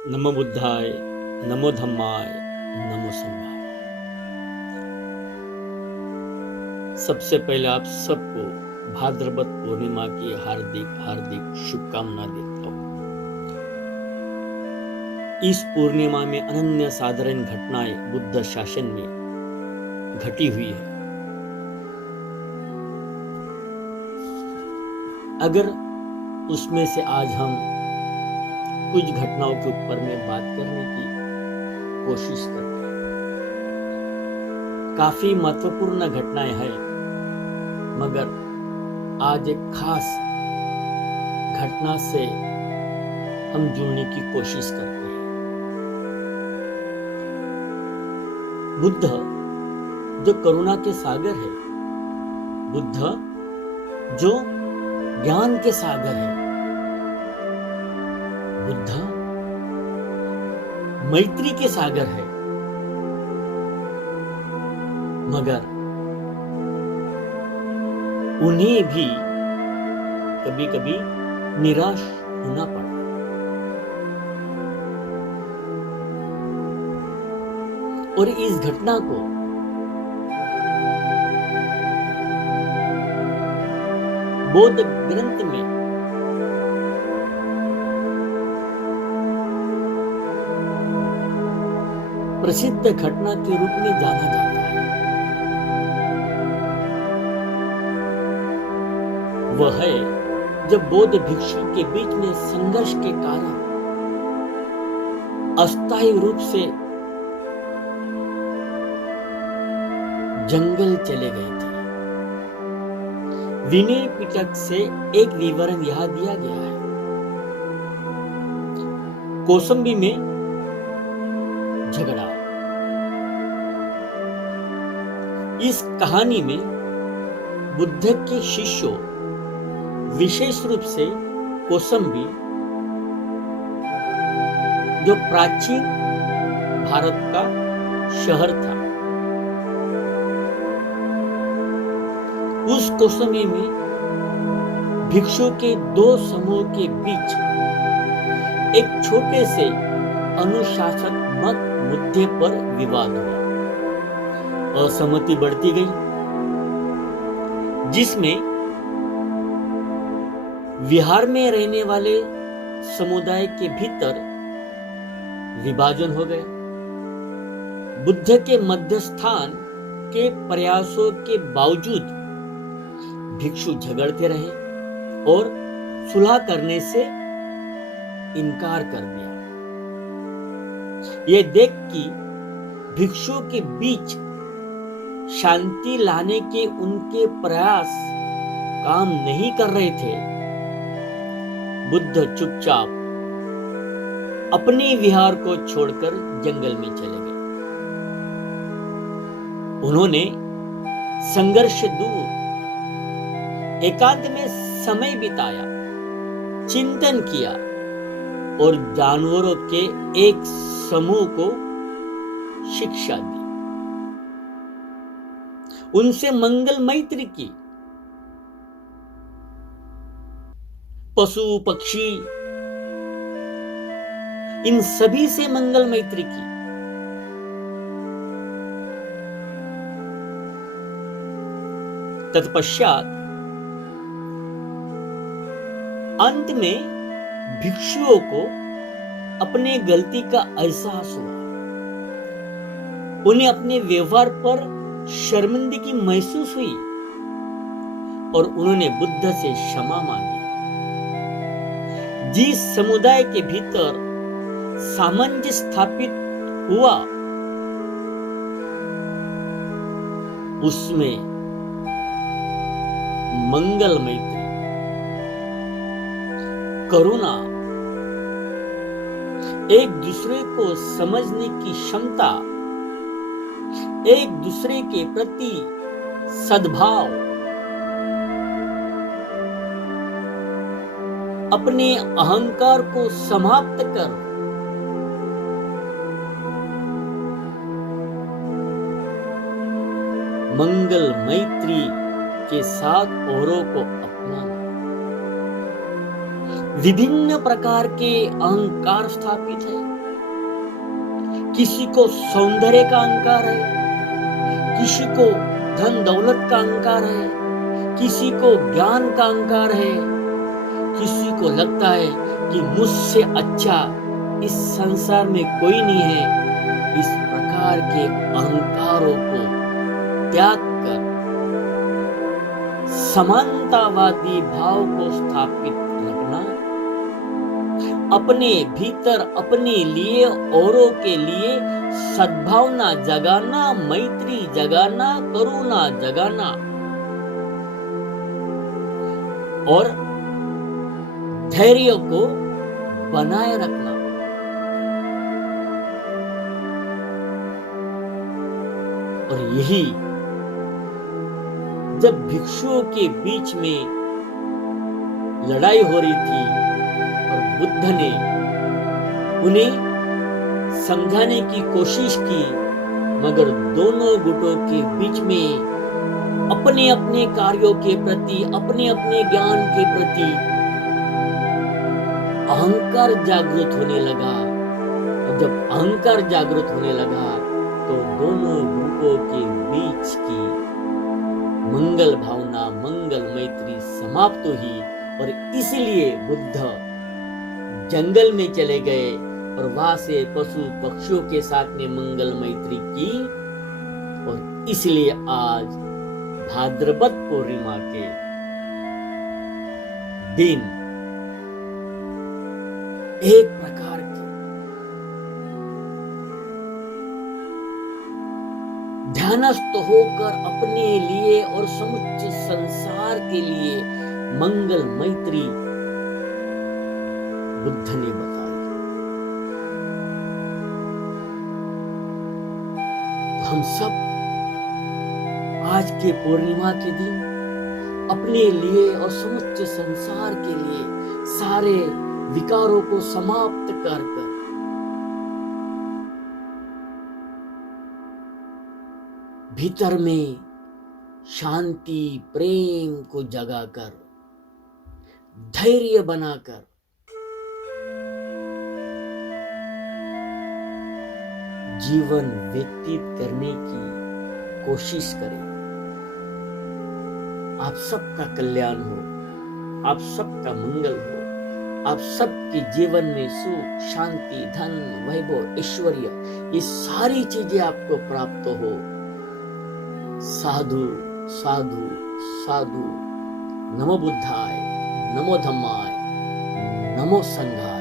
नमो बुद्धाय, नमो धम्माय, नमो संघाय। सबसे पहले आप सबको भाद्रपद पूर्णिमा की हार्दिक हार्दिक शुभकामना देता हूँ। इस पूर्णिमा में अनन्य साधारण घटनाएं बुद्ध शासन में घटी हुई है। अगर उसमें से आज हम कुछ घटनाओं के ऊपर में बात करने की कोशिश करते हैं। काफी महत्वपूर्ण घटनाएं हैं, मगर आज एक खास घटना से हम जुड़ने की कोशिश करते हैं। बुद्ध जो करुणा के सागर है, बुद्ध जो ज्ञान के सागर है, बुद्ध मैत्री के सागर है, मगर उन्हें भी कभी कभी निराश होना पड़ा। और इस घटना को बौद्ध ग्रंथ में प्रसिद्ध घटना के रूप में जाना जाता है। वह है जब बौद्ध भिक्षु के बीच में संघर्ष के कारण अस्थायी रूप से जंगल चले गए थे। विनय पिटक से एक विवरण यह दिया गया है। कौसंबी में झगड़ा। इस कहानी में बुद्ध के शिष्यों, विशेष रूप से कौसंबी, जो प्राचीन भारत का शहर था, उस कौसंबी में भिक्षु के दो समूह के बीच एक छोटे से अनुशासनात्मक मुद्दे पर विवाद हुआ। असहमति बढ़ती गई, जिसमें विहार में रहने वाले समुदाय के भीतर विभाजन हो गया। बुद्ध के मध्यस्थान के प्रयासों के बावजूद भिक्षु झगड़ते रहे और सुलह करने से इनकार कर दिया। यह देख कि भिक्षुओं के बीच शांति लाने के उनके प्रयास काम नहीं कर रहे थे, बुद्ध चुपचाप अपने विहार को छोड़कर जंगल में चले गए। उन्होंने संघर्ष दूर एकांत में समय बिताया, चिंतन किया और जानवरों के एक समूह को शिक्षा दी। उनसे मंगल मैत्री की। पशु पक्षी, इन सभी से मंगल मैत्री की। तत्पश्चात अंत में भिक्षुओं को अपने गलती का एहसास हुआ। उन्हें अपने व्यवहार पर शर्मिंदगी महसूस हुई और उन्होंने बुद्ध से क्षमा मांगी। जिस समुदाय के भीतर सामंजस्य स्थापित हुआ, उसमें मंगल मैत्री, करुणा, एक दूसरे को समझने की क्षमता, एक दूसरे के प्रति सद्भाव, अपने अहंकार को समाप्त कर मंगल मैत्री के साथ औरों को अपनाना। विभिन्न प्रकार के अहंकार स्थापित है, किसी को सौंदर्य का अहंकार है, किसी को धन दौलत का अहंकार है, किसी को ज्ञान का अहंकार है, किसी को लगता है कि मुझसे अच्छा इस संसार में कोई नहीं है। इस प्रकार के अहंकारों को त्याग कर समानतावादी भाव को स्थापित रखना, अपने भीतर अपने लिए औरों के लिए सद्भावना जगाना, मैत्री जगाना, करुणा जगाना और धैर्य को बनाए रखना। और यही जब भिक्षुओं के बीच में लड़ाई हो रही थी और बुद्ध ने उन्हें समझाने की कोशिश की, मगर दोनों गुटों के बीच में अपने अपने कार्यों के प्रति, अपने अपने ज्ञान के प्रति अहंकार जागृत होने लगा। और जब अहंकार जागृत होने लगा तो दोनों ग्रुपों के बीच की मंगल भावना, मंगल मैत्री समाप्त हुई। और इसलिए बुद्ध जंगल में चले गए और वहां से पशु पक्षियों के साथ में मंगल मैत्री की। और इसलिए आज भाद्रपद पूर्णिमा के दिन एक प्रकार के ध्यानस्थ होकर अपने लिए और समुच्च संसार के लिए मंगल मैत्री बुद्ध ने बताई। हम सब आज के पूर्णिमा के दिन अपने लिए और समुच्च संसार के लिए सारे विकारों को समाप्त कर भीतर में शांति प्रेम को जगाकर, धैर्य बनाकर जीवन व्यतीत करने की कोशिश करें। आप सबका कल्याण हो, आप सबका मंगल हो, आप सबके जीवन में सुख शांति धन वैभव ऐश्वर्य ये सारी चीजें आपको प्राप्त हो। साधु साधु साधु। नमो बुद्धाय, नमो धम्माय, नमो संघाय।